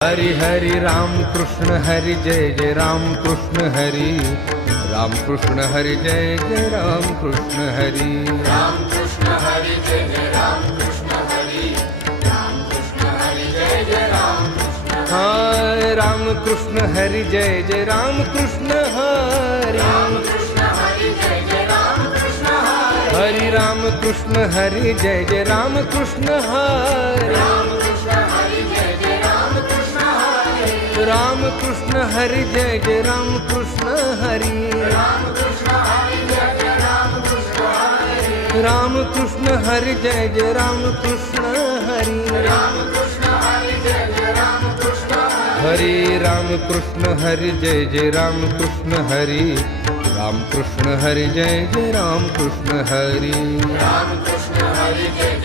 हरि हरि राम कृष्ण हरि जय जय राम कृष्ण हरि राम कृष्ण हरि जय जय राम कृष्ण हरि राम कृष्ण हरि जय जय राम कृष्ण हरि राम कृष्ण हरि जय जय राम कृष्ण हाय राम कृष्ण हरि जय जय राम कृष्ण हरि राम कृष्ण हरि जय जय राम कृष्ण हरि हरि राम कृष्ण हरि जय जय राम कृष्ण हरि राम कृष्ण हरि जय जय राम कृष्ण हरि राम कृष्ण हरि जय जय राम कृष्ण हरि राम कृष्ण हरि जय जय राम कृष्ण हरि राम कृष्ण हरि जय जय राम कृष्ण हरि राम कृष्ण हरि जय जय राम कृष्ण हरि राम कृष्ण हरि जय जय राम कृष्ण हरि राम कृष्ण हरि जय जय राम कृष्ण हरि राम कृष्ण हरि जय